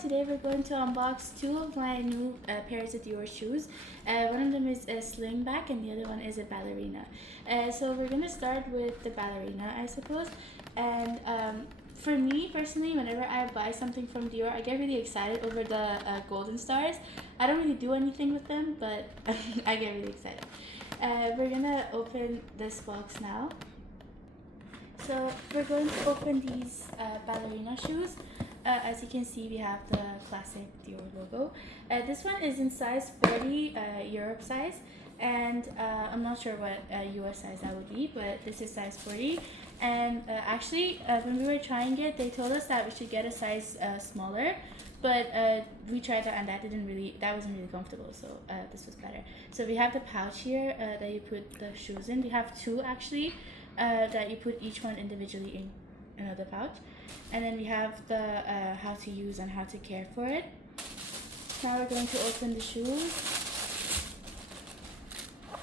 today we're going to unbox two of my new pairs of Dior shoes. One of them is a slingback and the other one is a ballerina. So we're going to start with the ballerina, I suppose. And for me personally, whenever I buy something from Dior, I get really excited over the golden stars. I don't really do anything with them, but I get really excited. We're going to open this box now. So we're going to open these ballerina shoes. As you can see, we have the classic Dior logo. This one is in size 40, Europe size, and I'm not sure what US size that would be, but this is size 40. And actually, when we were trying it, they told us that we should get a size smaller, but we tried that and that wasn't really comfortable, so this was better. So we have the pouch here that you put the shoes in. We have two actually that you put each one individually in another pouch. And then we have the how to use and how to care for it. Now we're going to open the shoes.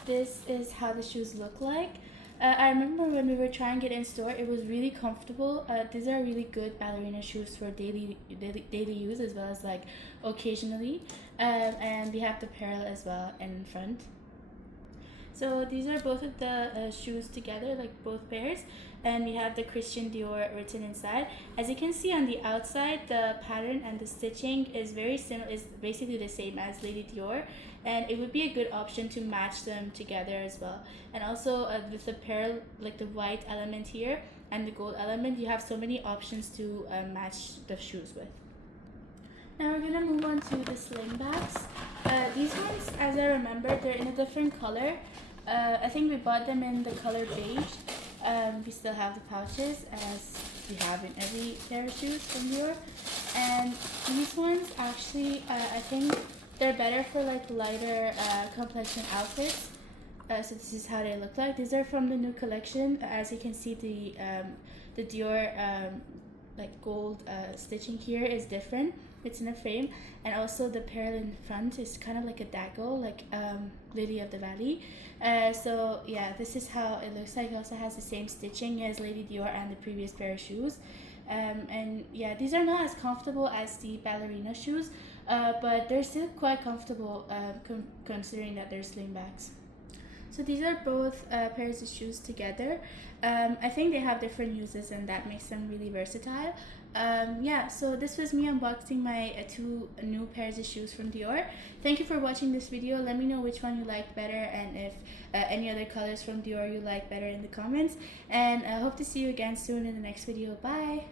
This is how the shoes look like. I remember when we were trying it in store, it was really comfortable. These are really good ballerina shoes for daily use as well as like occasionally. And we have the pearl as well in front. So these are both of the shoes together, like both pairs, and we have the Christian Dior written inside. As you can see on the outside, the pattern and the stitching is very similar, is basically the same as Lady Dior, and it would be a good option to match them together as well. And also with the pearl, like the white element here and the gold element, you have so many options to match the shoes with. Now we're gonna move on to the slingbacks. These ones, as I remember, they're in a different color. I think we bought them in the color beige. We still have the pouches as we have in every pair of shoes from Dior. And these ones actually, I think they're better for like lighter complexion outfits. So this is how they look like. These are from the new collection. As you can see, the Dior like gold stitching here is different. It's in a frame, and also the pearl in front is kind of like a dagger, like Lily of the Valley. So yeah, this is how it looks like. It also has the same stitching as Lady Dior and the previous pair of shoes. And yeah, these are not as comfortable as the ballerina shoes, but they're still quite comfortable considering that they're slingbacks. So these are both pairs of shoes together. I think they have different uses and that makes them really versatile. Yeah, so this was me unboxing my two new pairs of shoes from Dior. Thank you for watching this video. Let me know which one you liked better and if any other colors from Dior you like better in the comments. And I hope to see you again soon in the next video. Bye!